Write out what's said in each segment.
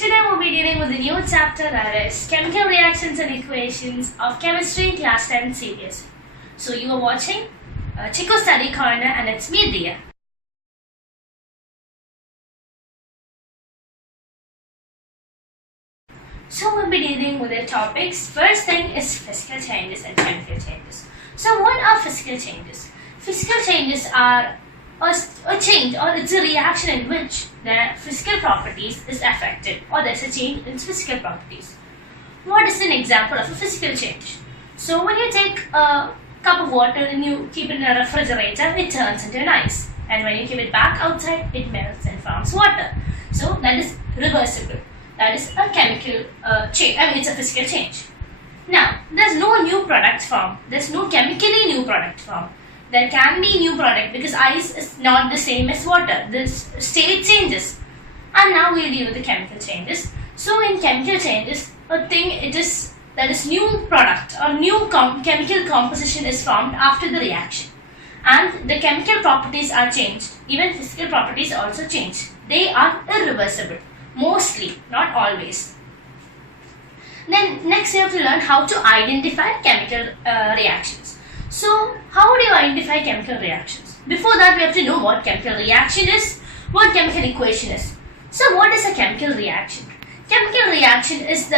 Today we'll be dealing with a new chapter, that is Chemical Reactions and Equations of Chemistry Class 10 CBSE. So you are watching Chico Study Corner and it's me, Dia. So we'll be dealing with the topics. First thing is physical changes and chemical changes. So what are physical changes? Physical changes are a change, or it's a reaction in which the physical properties is affected, or there's a change in its physical properties. What is an example of a physical change? So when you take a cup of water and you keep it in a refrigerator, it turns into an ice, and when you keep it back outside, it melts and forms water. So that is reversible. That is a chemical change. I mean, it's a physical change. Now, there's no new product formed. There's no chemically new product formed. There can be new product because ice is not the same as water. This state changes. And now we'll deal with the chemical changes. So in chemical changes, a thing that is new product or new chemical composition is formed after the reaction. And the chemical properties are changed. Even physical properties also change. They are irreversible. Mostly, not always. Then next we have to learn how to identify chemical reactions. So how do you identify chemical reactions? Before that we have to know what chemical reaction is, what chemical equation is. So what is a chemical reaction? Chemical reaction is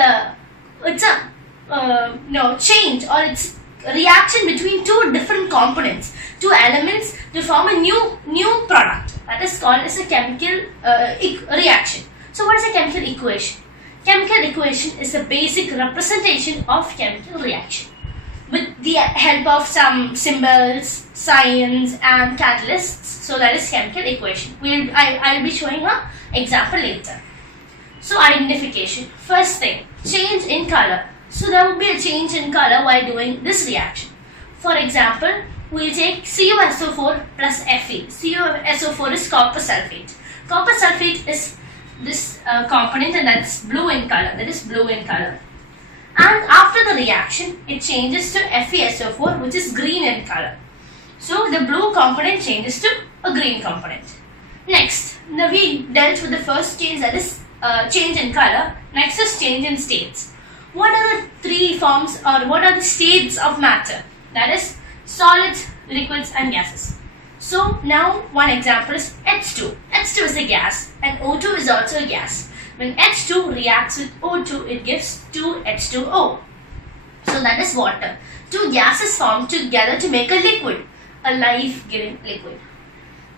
change, or it's a reaction between two different components, two elements to form a new product. That is called as a chemical reaction. So what is a chemical equation? Chemical equation is a basic representation of chemical reaction with the help of some symbols, signs and catalysts. So that is chemical equation. I'll be showing an example later. So identification. First thing, change in color. So there will be a change in color while doing this reaction. For example, we'll take CuSO4 plus Fe. CuSO4 is copper sulphate. Copper sulphate is this component, and that's blue in color. That is blue in color. And after the reaction, it changes to FeSO4, which is green in color. So the blue component changes to a green component. Next, now we dealt with the first change, that is change in color. Next is change in states. What are the three forms, or what are the states of matter? That is solids, liquids and gases. So now one example is H2. H2 is a gas and O2 is also a gas. When H2 reacts with O2, it gives 2H2O. So that is water. Two gases form together to make a liquid, a life-giving liquid.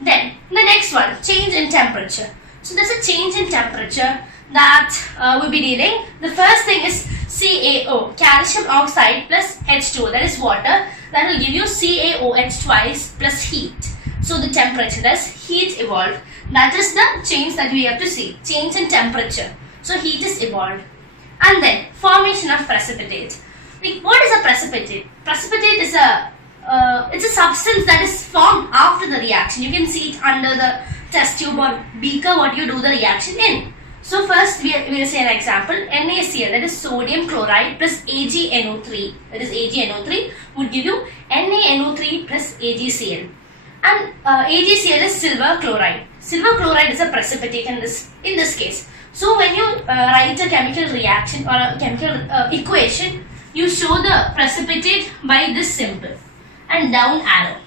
Then the next one, change in temperature. So there's a change in temperature that we'll be dealing. The first thing is CaO, calcium oxide plus H2, that is water. That will give you CaOH twice plus heat. So the temperature, that's heat evolved. That is the change that we have to see. Change in temperature. So heat is evolved. And then formation of precipitate. Like, what is a precipitate? Precipitate is it's a substance that is formed after the reaction. You can see it under the test tube or beaker what you do the reaction in. So first we will say an example. NaCl, that is sodium chloride plus AgNO3, that is AgNO3 would give you NaNO3 plus AgCl. And AgCl is silver chloride. Silver chloride is a precipitate in this case. So when you write a chemical reaction or a chemical equation, you show the precipitate by this symbol and down arrow.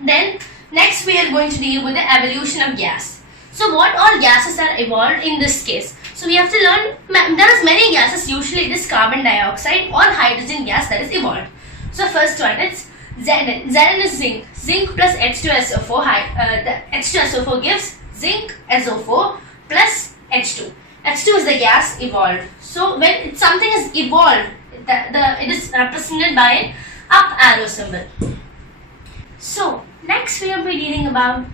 Then next we are going to deal with the evolution of gas. So what all gases are evolved in this case? So we have to learn, there is many gases, usually it is carbon dioxide or hydrogen gas that is evolved. So first one is Zn. Zn is zinc. Zinc plus H2SO4. The H2SO4 gives zinc SO4 plus H2. H2 is the gas evolved. So when something is evolved, it is represented by an up arrow symbol. So next we will be dealing about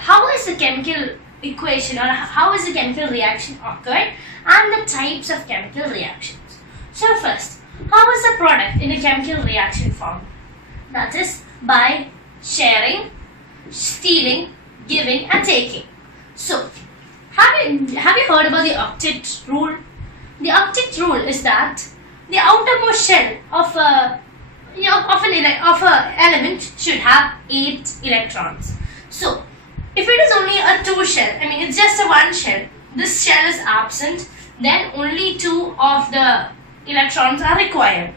how is the chemical equation or how is the chemical reaction occurred and the types of chemical reactions. So first, how is a product in a chemical reaction formed? That is by sharing, stealing, giving and taking. So have you heard about the Octet Rule? The Octet Rule is that the outermost shell of an element should have 8 electrons. So if it is only a 2 shell, I mean it's just a 1 shell, this shell is absent, then only 2 of the electrons are required.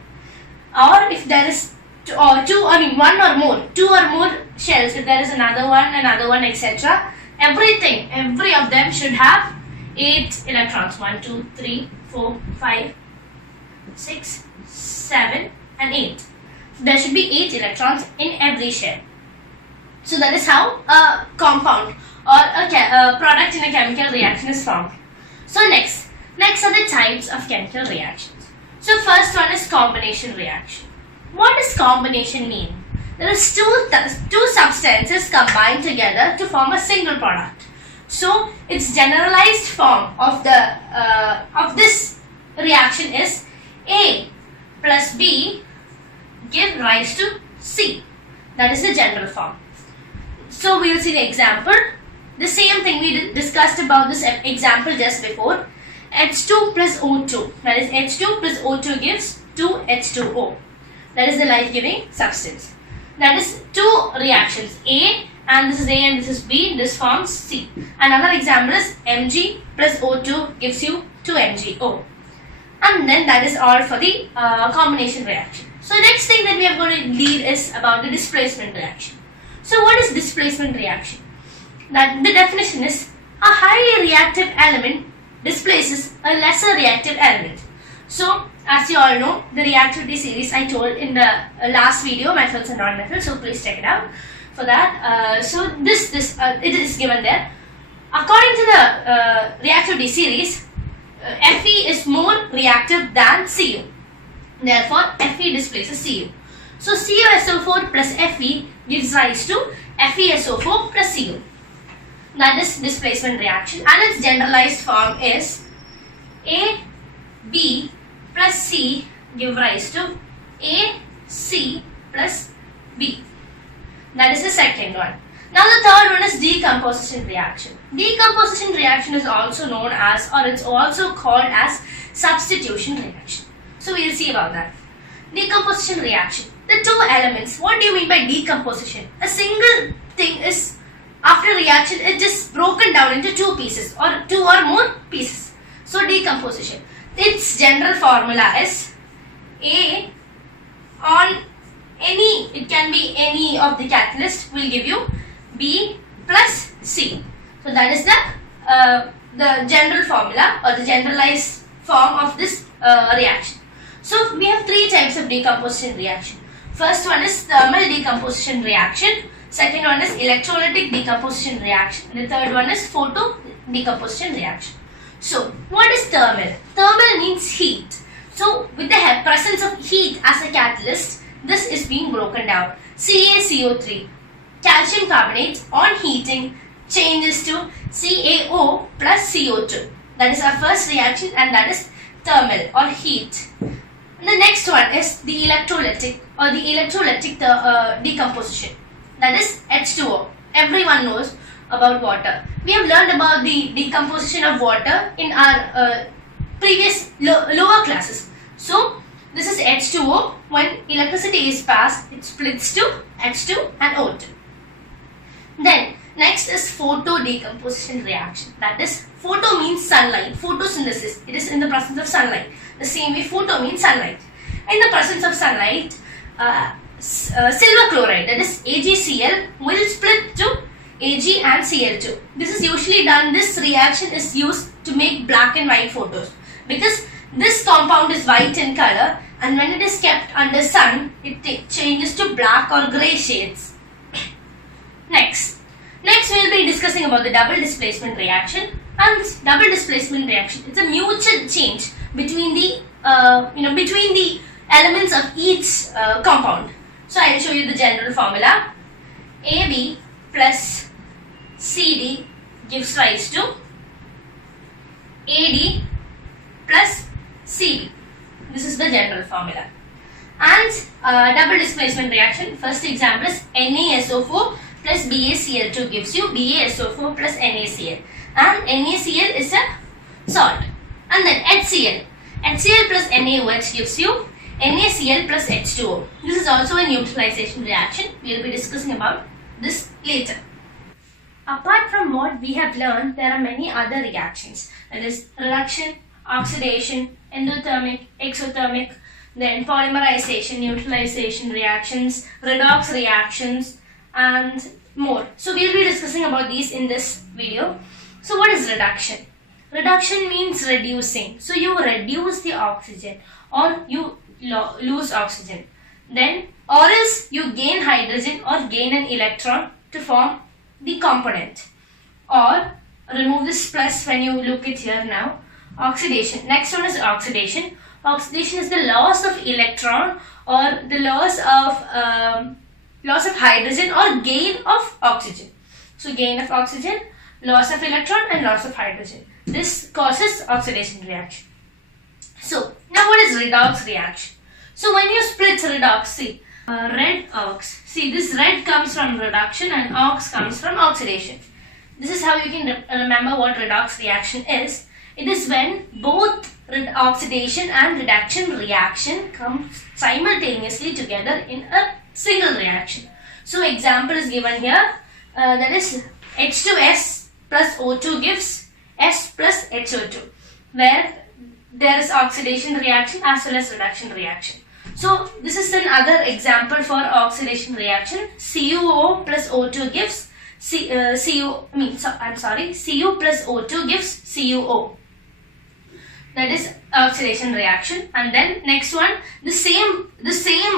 Or if there is two or more shells, if there is another one, etc., every of them should have 8 electrons. 1, 2, 3, 4, 5, 6, 7 and 8. There should be 8 electrons in every shell. So that is how a compound or a product in a chemical reaction is formed. So next are the types of chemical reactions. So first one is combination reaction. What does combination mean? There is two substances combined together to form a single product. So its generalized form of this reaction is A plus B give rise to C. That is the general form. So we will see the example. The same thing we discussed about this example just before. H2 plus O2. That is H2 plus O2 gives 2H2O. That is the life-giving substance. That is two reactions. A and this is A and this is B. This forms C. Another example is Mg plus O2 gives you 2MgO. And then that is all for the combination reaction. So next thing that we are going to lead is about the displacement reaction. So what is displacement reaction? That the definition is a highly reactive element displaces a lesser reactive element. So as you all know, the reactivity series I told in the last video, methods and non-methods, so please check it out for that. So it is given there. According to the reactivity series, Fe is more reactive than Cu. Therefore, Fe displaces Cu. So CuSO4 plus Fe gives rise to FeSO4 plus Cu. That is displacement reaction, and its generalized form is A, B plus C give rise to A, C plus B. That is the second one. Now the third one is decomposition reaction. Decomposition reaction is also known as, or it's also called as substitution reaction. So we will see about that. Decomposition reaction. The two elements. What do you mean by decomposition? A single thing is, after reaction, it is broken down into two pieces or two or more pieces. So decomposition. Its general formula is A on any, it can be any of the catalyst, will give you B plus C. So that is the general formula or the generalized form of this reaction. So we have three types of decomposition reaction. First one is thermal decomposition reaction. Second one is electrolytic decomposition reaction. And the third one is photo decomposition reaction. So what is thermal? Thermal means heat. So with the presence of heat as a catalyst, this is being broken down. CaCO3, calcium carbonate on heating changes to CaO plus CO2. That is our first reaction, and that is thermal or heat. And the next one is the electrolytic or the electrolytic decomposition. That is H2O. Everyone knows about water. We have learned about the decomposition of water in our previous lower classes. So this is H2O. When electricity is passed, it splits to H2 and O2. Then next is photo decomposition reaction. That is, photo means sunlight, photosynthesis. It is in the presence of sunlight. The same way photo means sunlight. In the presence of sunlight, silver chloride, that is AgCl, will split to Ag and Cl2. This is usually done, this reaction is used to make black and white photos, because this compound is white in color, and when it is kept under sun, it changes to black or grey shades. Next we will be discussing about the double displacement reaction. And double displacement reaction, it's a mutual change between the between the elements of each compound. So I will show you the general formula. AB plus CD gives rise to AD plus CD. This is the general formula. And double displacement reaction, first example is NaSO4 plus BaCl2 gives you BaSO4 plus NaCl. And NaCl is a salt. And then HCl. HCl plus NaOH gives you NaCl plus H2O. This is also a neutralization reaction. We will be discussing about this later. Apart from what we have learned, there are many other reactions. That is reduction, oxidation, endothermic, exothermic, then polymerization, neutralization reactions, redox reactions, and more. So we'll be discussing about these in this video. So what is reduction? Reduction means reducing. So you reduce the oxygen or you lose oxygen. Then or else you gain hydrogen or gain an electron to form the component, or remove this plus when you look at here now. Oxidation. Next one is oxidation. Oxidation is the loss of electron or the loss of hydrogen or gain of oxygen. So gain of oxygen, loss of electron and loss of hydrogen. This causes oxidation reaction. So now what is redox reaction? So when you split redox, see red ox. See, this red comes from reduction and ox comes from oxidation. This is how you can remember what redox reaction is. It is when both oxidation and reduction reaction come simultaneously together in a single reaction. So example is given here. That is H2S plus O2 gives S plus HO2, where there is oxidation reaction as well as reduction reaction. So this is another example for oxidation reaction. CuO plus O2 gives Cu plus O2 gives CuO. That is oxidation reaction. And then next one, the same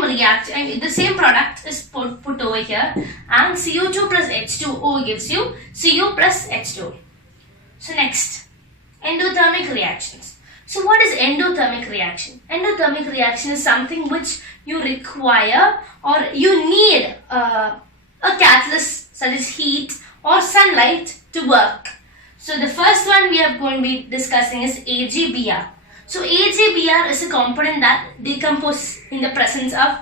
reaction, the same product is put over here, and Cu2 plus H2O gives you Cu plus H2O. So next, endothermic reactions. So what is endothermic reaction? Endothermic reaction is something which you require or you need a catalyst such as heat or sunlight to work. So the first one we are going to be discussing is AgBr. So AgBr is a component that decomposes in the presence of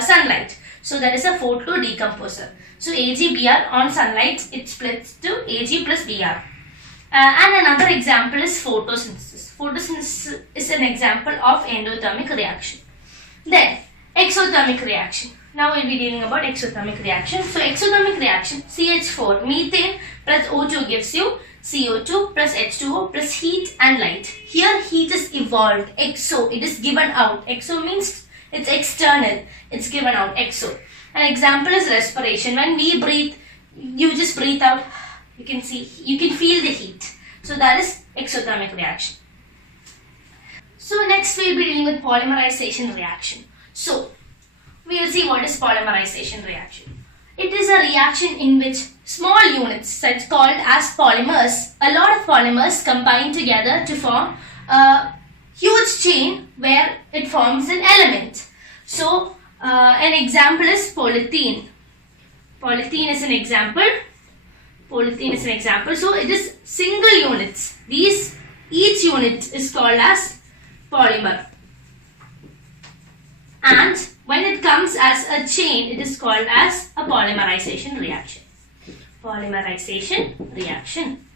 sunlight. So that is a photo decomposer. So AgBr on sunlight, it splits to Ag plus Br. And another example is photosynthesis. Photosynthesis is an example of endothermic reaction. Then exothermic reaction. Now we'll be dealing about exothermic reaction. So exothermic reaction, CH4 methane plus O2 gives you CO2 plus H2O plus heat and light. Here heat is evolved, exo, it is given out. Exo means it's external, it's given out, exo. An example is respiration. When we breathe, you just breathe out, you can feel the heat. So that is exothermic reaction. So next we will be dealing with polymerization reaction. So we will see what is polymerization reaction. It is a reaction in which small units, such called as polymers, a lot of polymers combine together to form a huge chain where it forms an element. So an example is polythene. Polythene is an example. So it is single units. Each unit is called as polymer. And when it comes as a chain, it is called as a polymerization reaction. Polymerization reaction.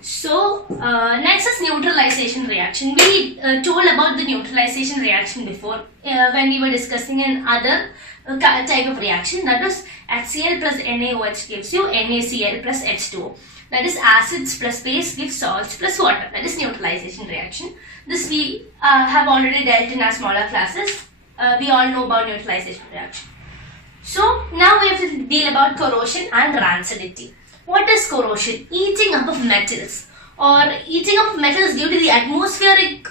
So next is neutralization reaction. We told about the neutralization reaction before when we were discussing another type of reaction, that was HCl plus NaOH gives you NaCl plus H2O. That is acids plus base gives salts plus water. That is neutralization reaction. This we have already dealt in our smaller classes. We all know about neutralization reaction. So now we have to deal about corrosion and rancidity. What is corrosion? Eating up of metals, or eating up of metals due to the atmospheric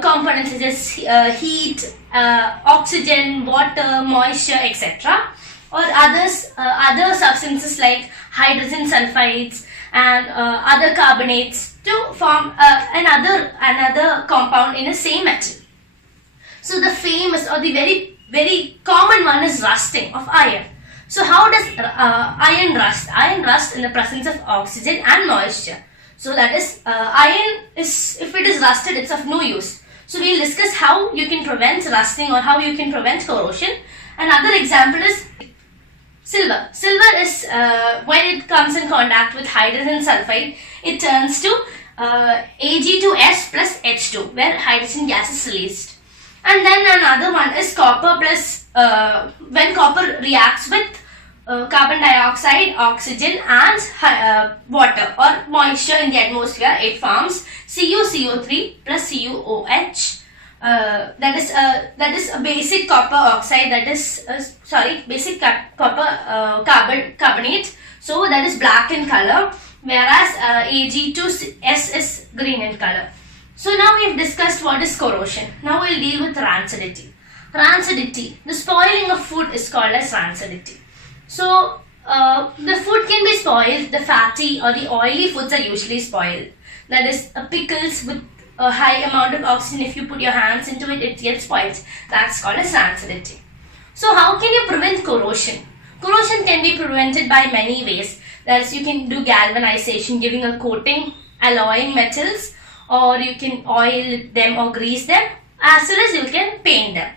components such as heat, oxygen, water, moisture, etc. Or other substances like hydrogen sulfides and other carbonates to form another compound in the same metal. So the famous or the very common one is rusting of iron. So how does iron rust? Iron rusts in the presence of oxygen and moisture. So that is iron is, if it is rusted, it's of no use. So we will discuss how you can prevent rusting or how you can prevent corrosion. Another example is silver. Silver is when it comes in contact with hydrogen sulfide, it turns to Ag2S plus H2, where hydrogen gas is released. And then another one is copper plus, when copper reacts with carbon dioxide, oxygen and water or moisture in the atmosphere, it forms CuCO3 plus CuOH. That is a basic copper oxide, that is basic copper carbonate. So that is black in color, whereas Ag2S is green in color. So now we have discussed what is corrosion. Now we will deal with rancidity. Rancidity, the spoiling of food is called as rancidity. So the food can be spoiled, the fatty or the oily foods are usually spoiled. That is pickles with a high amount of oxygen, if you put your hands into it, it gets spoiled. That's called as rancidity. So how can you prevent corrosion? Corrosion can be prevented by many ways. That is, you can do galvanization, giving a coating, alloying metals, or you can oil them or grease them, as well as you can paint them.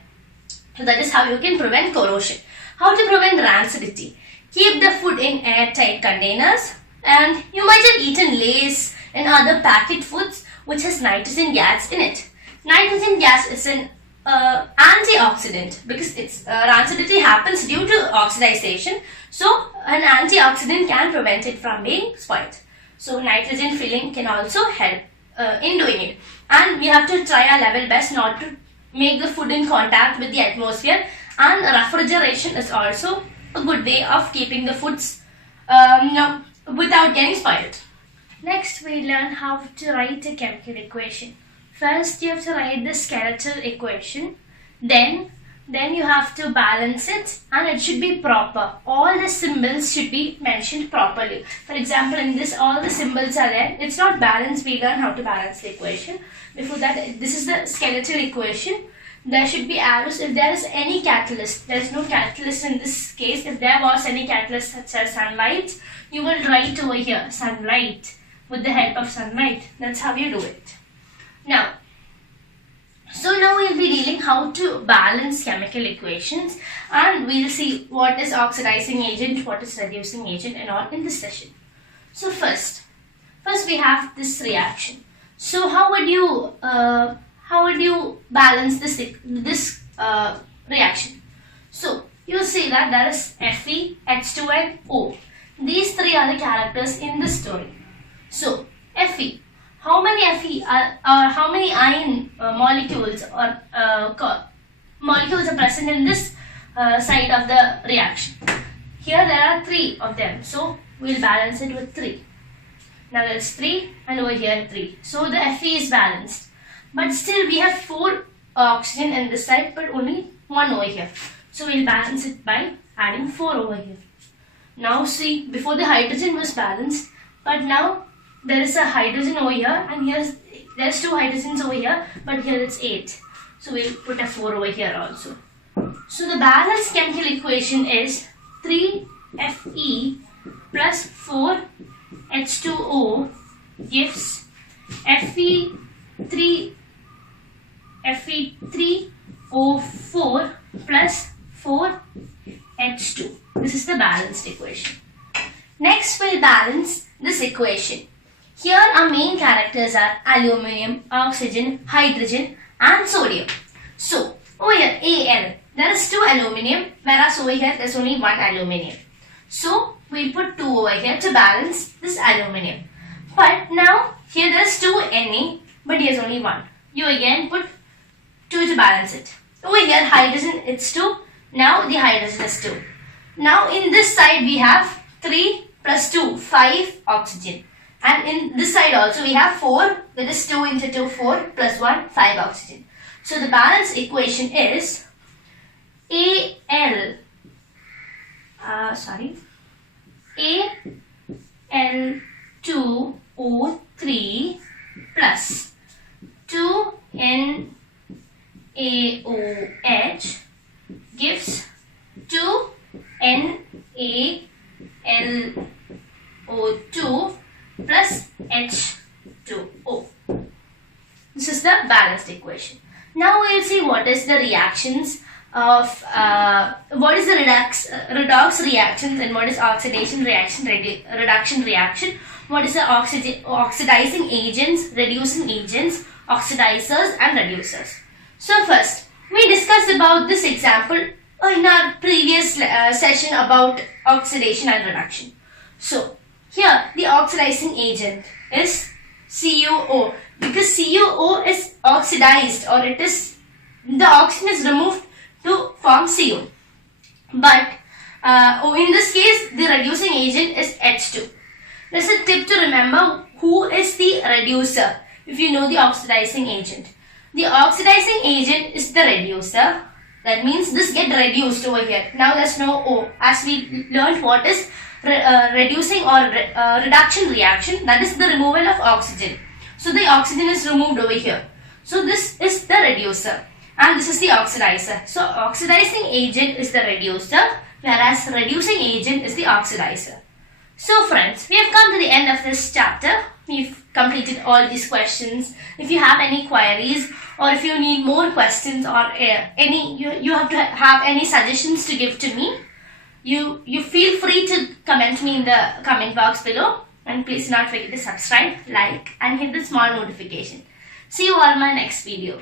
So that is how you can prevent corrosion. How to prevent rancidity? Keep the food in airtight containers, and you might have eaten Lay's and other packet foods which has nitrogen gas in it. Nitrogen gas is an antioxidant because its rancidity happens due to oxidation. So an antioxidant can prevent it from being spoiled. So nitrogen filling can also help in doing it. And we have to try our level best not to make the food in contact with the atmosphere, and refrigeration is also a good way of keeping the foods without getting spoiled. Next we learn how to write a chemical equation. First you have to write the skeletal equation, then you have to balance it, and it should be proper. All the symbols should be mentioned properly. For example, in this all the symbols are there. It's not balanced, we learn how to balance the equation. Before that, this is the skeletal equation. There should be arrows if there is any catalyst. There is no catalyst in this case. If there was any catalyst such as sunlight, you will write over here sunlight with the help of sunlight. That's how you do it. Now we'll be dealing how to balance chemical equations, and we'll see what is oxidizing agent, what is reducing agent and all in this session. So first we have this reaction. So how would you balance this reaction? So you see that there is Fe, H2 and O. These three are the characters in this story. So Fe, how many how many iron molecules or molecules are present in this side of the reaction? Here there are 3 of them, so we'll balance it with 3. Now there's 3 and over here 3. So the Fe is balanced. But still we have 4 oxygen in this side, but only 1 over here. So we'll balance it by adding 4 over here. Now see, before the hydrogen was balanced, but now there is a hydrogen over here, and there's 2 hydrogens over here, but here it's 8. So we'll put a 4 over here also. So the balanced chemical equation is 3Fe plus 4H2O gives Fe3O4 plus 4H2. This is the balanced equation. Next we'll balance this equation. Here our main characters are aluminium, oxygen, hydrogen and sodium. So over here Al, there is 2 aluminium, whereas over here there is only 1 aluminium. So we'll put 2 over here to balance this aluminium. But now here there is 2 Na, but here is only 1. You again put 2 to balance it. Over here hydrogen, it's 2. Now the hydrogen is 2. Now in this side we have 3 plus 2, 5 oxygen. And in this side also we have 4, that is 2 into 2, 4 plus 1, 5 oxygen. So the balance equation is Al2O3 plus 2NaOH gives 2NaLO2 plus H2O. This is the balanced equation. Now we will see what is the reactions of what is the redox reactions and what is oxidation reaction, reduction reaction, what is the oxidizing agents, reducing agents, oxidizers and reducers. So first we discussed about this example in our previous session about oxidation and reduction. So here the oxidizing agent is CuO, because CuO is oxidized, or it is the oxygen is removed to form Cu. But in this case the reducing agent is H2. There's a tip to remember who is the reducer if you know the oxidizing agent. The oxidizing agent is the reducer. That means this get reduced over here. Now there's no O, as we learned what is reducing or reduction reaction, that is the removal of oxygen. So the oxygen is removed over here. So this is the reducer and this is the oxidizer. So oxidizing agent is the reducer, whereas reducing agent is the oxidizer. So friends, we have come to the end of this chapter. We've completed all these questions. If you have any queries, or if you need more questions, or you have to have any suggestions to give to me, you feel free to comment me in the comment box below. And please do not forget to subscribe, like and hit the small notification. See you all in my next video.